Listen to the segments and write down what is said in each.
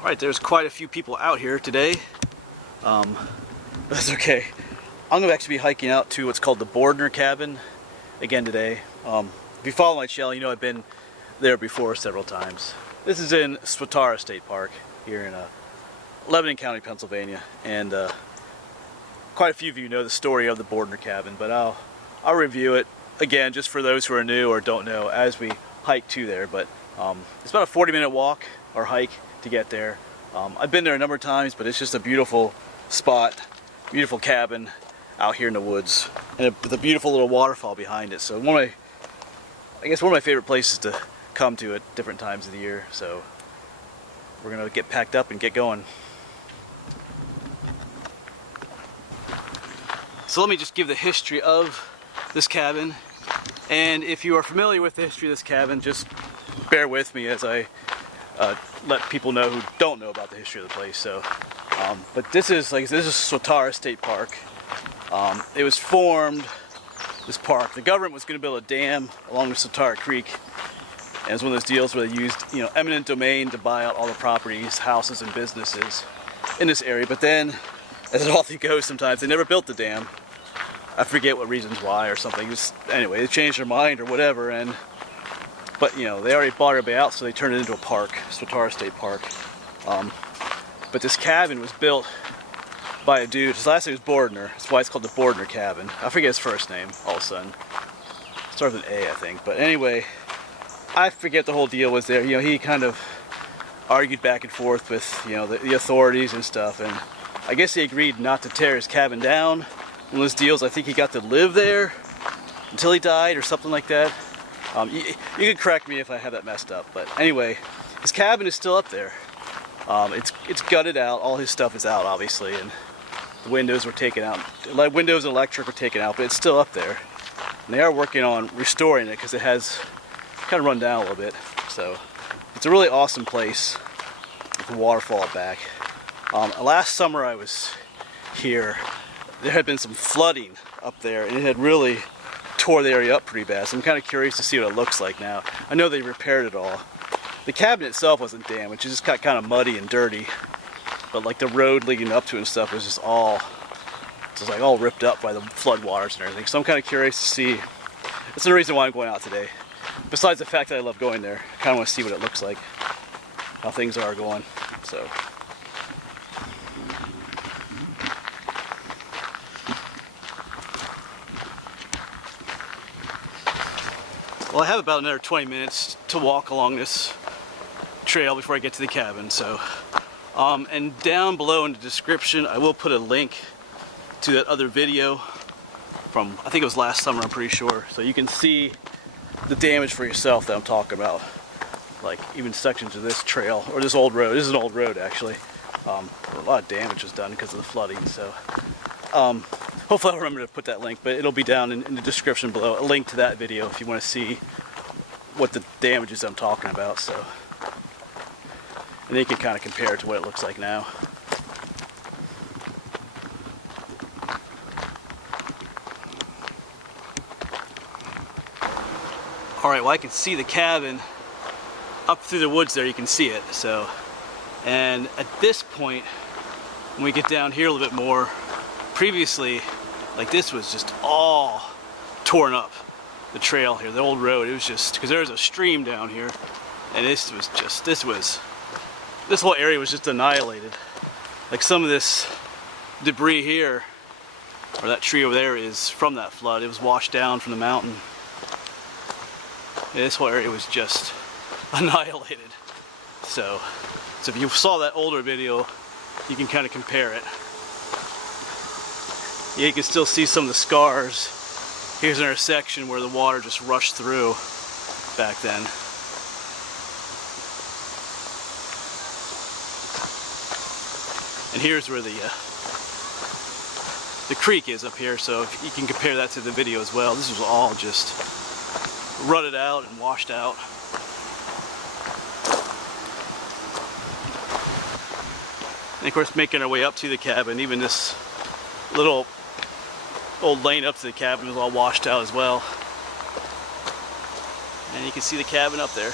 Alright, there's quite a few people out here today. That's okay. I'm going to actually be hiking out to what's called the Bordner cabin again today. If you follow my channel, you know I've been there before several times. This is in Swatara State Park here in Lebanon County, Pennsylvania, and quite a few of you know the story of the Bordner cabin, but I'll review it again just for those who are new or don't know as we hike to there. But it's about a 40-minute walk or hike to get there. I've been there a number of times, but it's just a beautiful spot, beautiful cabin out here in the woods, and with a beautiful little waterfall behind it. So I guess one of my favorite places to come to at different times of the year. So we're gonna get packed up and get going. So let me just give the history of this cabin, and if you are familiar with the history of this cabin, just bear with me as I let people know who don't know about the history of the place. So, but this is Swatara State Park. It was formed, this park. The government was going to build a dam along the Swatara Creek, and it was one of those deals where they used, eminent domain to buy out all the properties, houses, and businesses in this area. But then, as it often goes, sometimes they never built the dam. I forget what reasons why or something. Anyway, they changed their mind or whatever, but they already bought everybody out, so they turned it into a park, Swatara State Park. But this cabin was built by a dude. His last name was Bordner. That's why it's called the Bordner cabin. I forget his first name all of a sudden. It starts with an A, I think. But anyway, I forget the whole deal was there. He kind of argued back and forth with the authorities and stuff, and I guess he agreed not to tear his cabin down. One of those deals, I think he got to live there until he died or something like that. You can correct me if I have that messed up, but anyway, his cabin is still up there. It's gutted out. All his stuff is out, obviously, and the windows were taken out. Windows and electric were taken out, but it's still up there. And they are working on restoring it because it has kind of run down a little bit. So it's a really awesome place with a waterfall back. Last summer I was here. There had been some flooding up there, and it had really tore the area up pretty bad, so I'm kind of curious to see what it looks like now. I know they repaired it all. The cabin itself wasn't damaged, it just got kind of muddy and dirty, but like the road leading up to it and stuff was just all ripped up by the flood waters and everything. So I'm kind of curious to see. That's the reason why I'm going out today. Besides the fact that I love going there, I kind of want to see what it looks like, how things are going. So. Well, I have about another 20 minutes to walk along this trail before I get to the cabin. So, and down below in the description, I will put a link to that other video from, I think it was last summer, I'm pretty sure. So you can see the damage for yourself that I'm talking about. Like even sections of this trail, or this old road. This is an old road, actually. A lot of damage was done because of the flooding. So, hopefully I'll remember to put that link, but it'll be down in the description below, a link to that video if you want to see what the damages I'm talking about. So, and then you can kind of compare it to what it looks like now. Alright, well I can see the cabin up through the woods there, you can see it. So, and at this point, when we get down here a little bit more, previously, like this was just all torn up, the trail here, the old road. It was just, because there was a stream down here, and this whole area was just annihilated. Like some of this debris here, or that tree over there, is from that flood. It was washed down from the mountain. And this whole area was just annihilated. So if you saw that older video, you can kind of compare it. Yeah, you can still see some of the scars. Here's an intersection where the water just rushed through back then. And here's where the creek is up here, so if you can compare that to the video as well. This was all just rutted out and washed out. And of course, making our way up to the cabin, even this little old lane up to the cabin was all washed out as well. And you can see the cabin up there.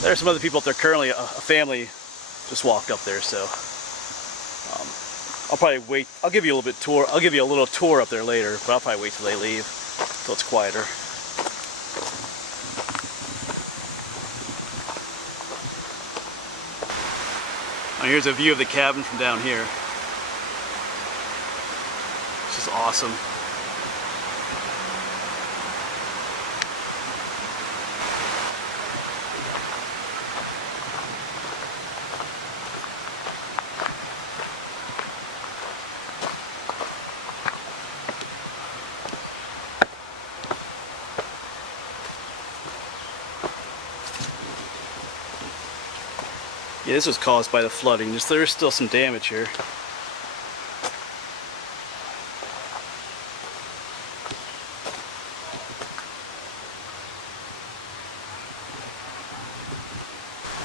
There are some other people up there currently. A family just walked up there, so I'll probably wait. I'll give you a little bit tour. I'll give you a little tour up there later, but I'll probably wait till they leave, till it's quieter. Now here's a view of the cabin from down here. It's just awesome. Yeah, this was caused by the flooding. There's still some damage here.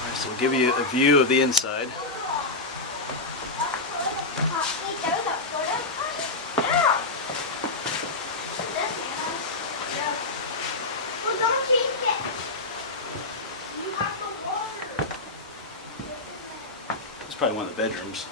Alright, so we'll give you a view of the inside. It's probably one of the bedrooms.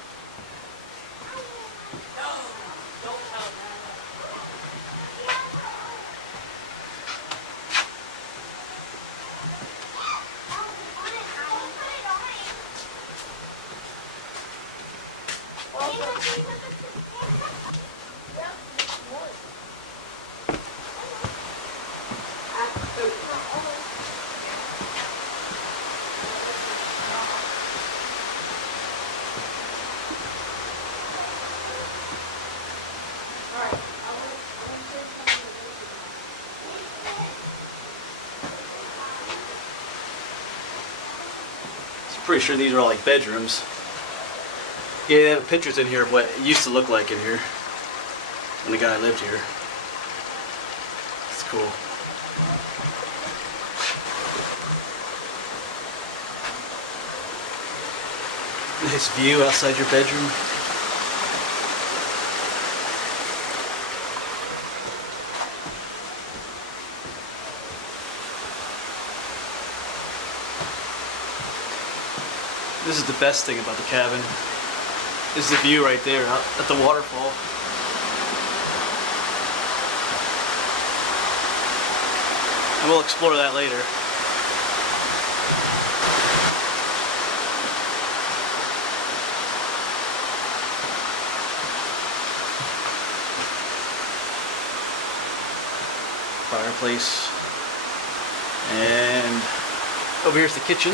Pretty sure these are all like bedrooms. Yeah, they have pictures in here of what it used to look like in here when the guy lived here. It's cool. Nice view outside your bedroom. This is the best thing about the cabin. This is the view right there out at the waterfall. And we'll explore that later. Fireplace. And over here's the kitchen.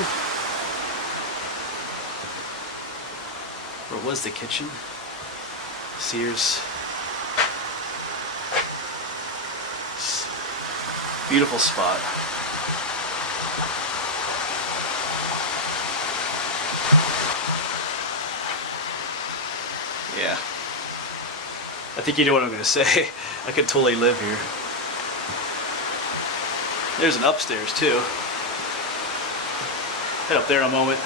Where was the kitchen? Sears. Beautiful spot. Yeah. I think you know what I'm going to say. I could totally live here. There's an upstairs too. Head up there in a moment.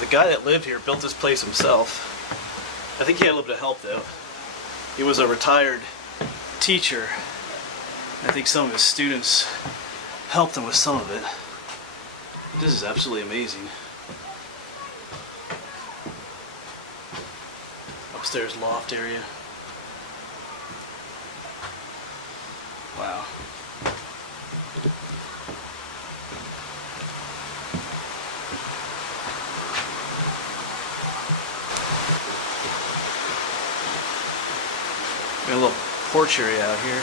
The guy that lived here built this place himself. I think he had a little bit of help though. He was a retired teacher. I think some of his students helped him with some of it. This is absolutely amazing. Upstairs loft area. Wow. Got a little porch area out here.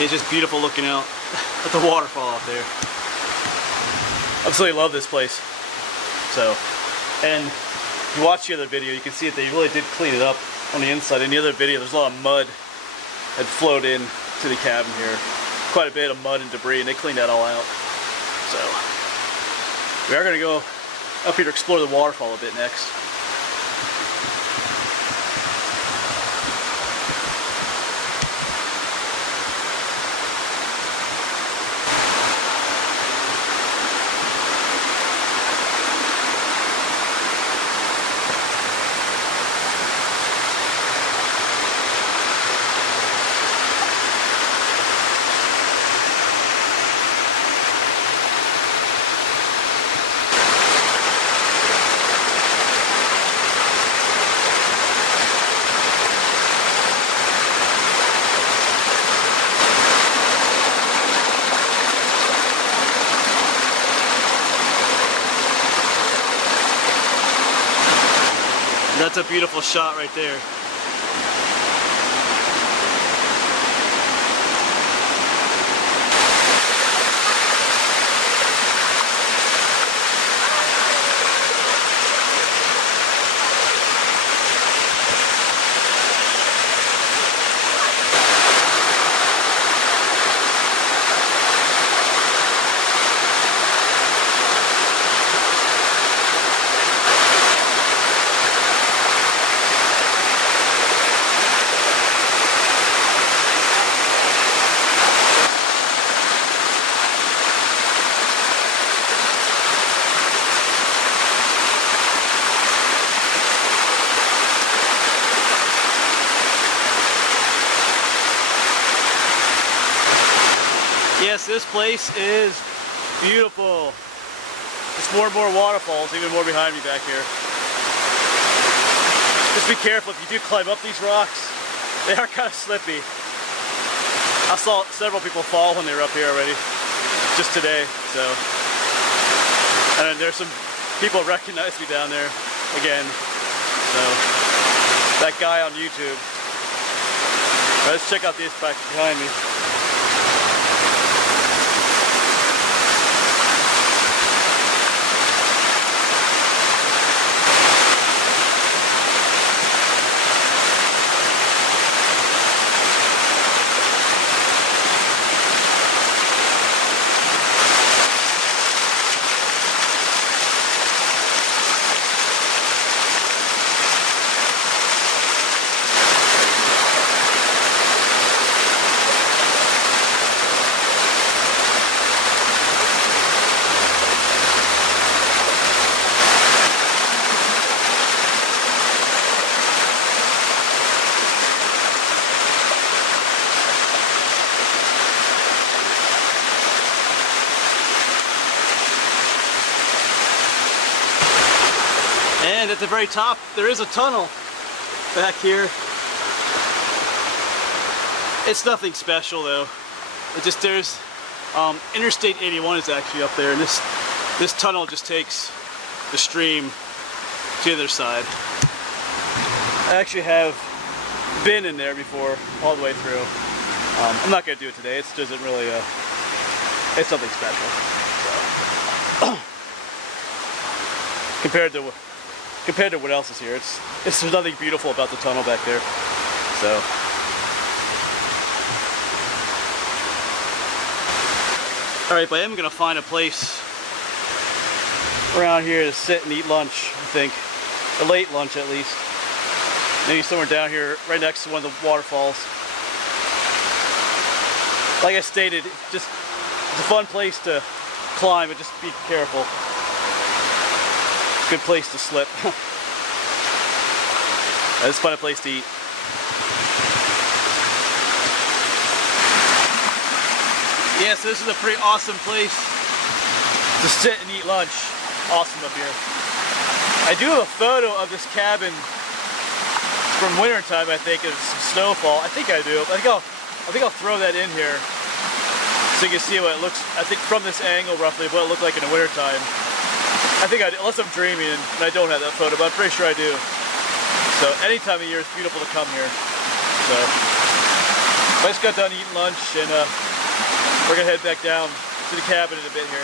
It's just beautiful looking out at the waterfall out there. Absolutely love this place. So, and if you watch the other video, you can see that they really did clean it up on the inside. In the other video, there's a lot of mud that flowed in to the cabin here. Of quite a bit of mud and debris, and they cleaned that all out. So we are going to go up here to explore the waterfall a bit next. That's a beautiful shot right there. Yes, this place is beautiful. There's more and more waterfalls, even more behind me back here. Just be careful if you do climb up these rocks. They are kind of slippy. I saw several people fall when they were up here already, just today. So, and there's some people recognize me down there again. So, that guy on YouTube. Let's check out this back behind me. And at the very top, there is a tunnel back here. It's nothing special though. It just, there's Interstate 81 is actually up there, and this tunnel just takes the stream to the other side. I actually have been in there before, all the way through. I'm not going to do it today. It doesn't really, it's nothing special. So. Compared to what else is here, there's nothing beautiful about the tunnel back there. So. Alright, but I am going to find a place around here to sit and eat lunch, I think. A late lunch at least. Maybe somewhere down here, right next to one of the waterfalls. Like I stated, it's a fun place to climb, but just be careful. Good place to slip. It's a fun place to eat. Yeah, so this is a pretty awesome place to sit and eat lunch. Awesome up here. I do have a photo of this cabin from winter time, I think, of some snowfall. I think I do. I think I'll throw that in here so you can see what it looks, I think from this angle roughly, what it looked like in the winter time. I think I do, unless I'm dreaming and I don't have that photo, but I'm pretty sure I do. So any time of year it's beautiful to come here. So I just got done eating lunch, and we're gonna head back down to the cabin in a bit here.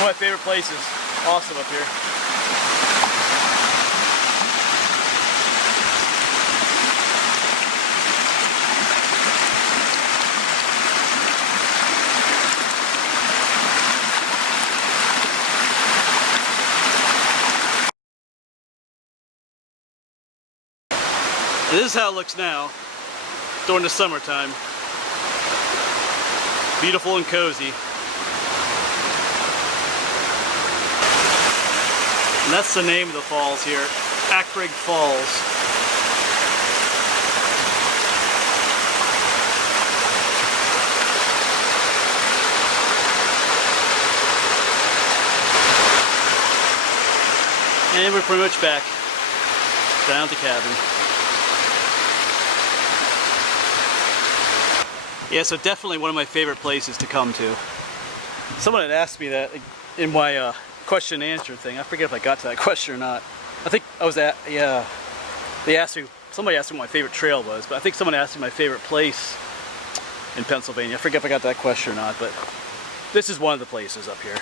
One of my favorite places. Awesome up here. This is how it looks now during the summertime. Beautiful and cozy. And that's the name of the falls here, Acrigg Falls. And we're pretty much back down at the cabin. Yeah, so definitely one of my favorite places to come to. Someone had asked me that in my question and answer thing. I forget if I got to that question or not. I think I was at, yeah, they asked me, somebody asked me what my favorite trail was, but I think someone asked me my favorite place in Pennsylvania. I forget if I got that question or not, but this is one of the places up here.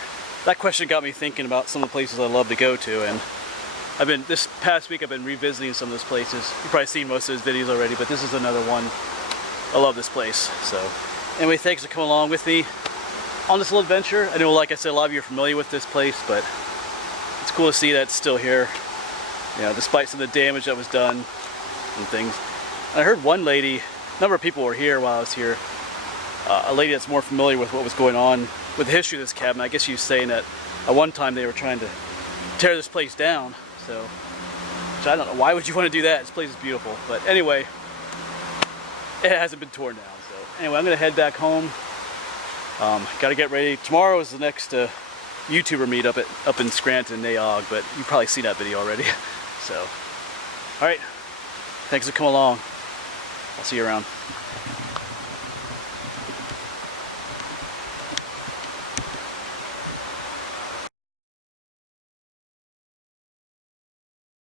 That question got me thinking about some of the places I love to go to, and this past week I've been revisiting some of those places. You've probably seen most of those videos already, but this is another one. I love this place. So anyway, thanks for coming along with me on this little adventure. I know, like I said, a lot of you are familiar with this place, but it's cool to see that it's still here. You know, despite some of the damage that was done and things. I heard one lady, a number of people were here while I was here, a lady that's more familiar with what was going on with the history of this cabin. I guess she was saying that at one time they were trying to tear this place down. So, which I don't know, why would you want to do that? This place is beautiful. But anyway, it hasn't been torn down. So anyway, I'm going to head back home. Got to get ready. Tomorrow is the next YouTuber meet up in Scranton, Naog, but you've probably seen that video already. So, alright, thanks for coming along. I'll see you around.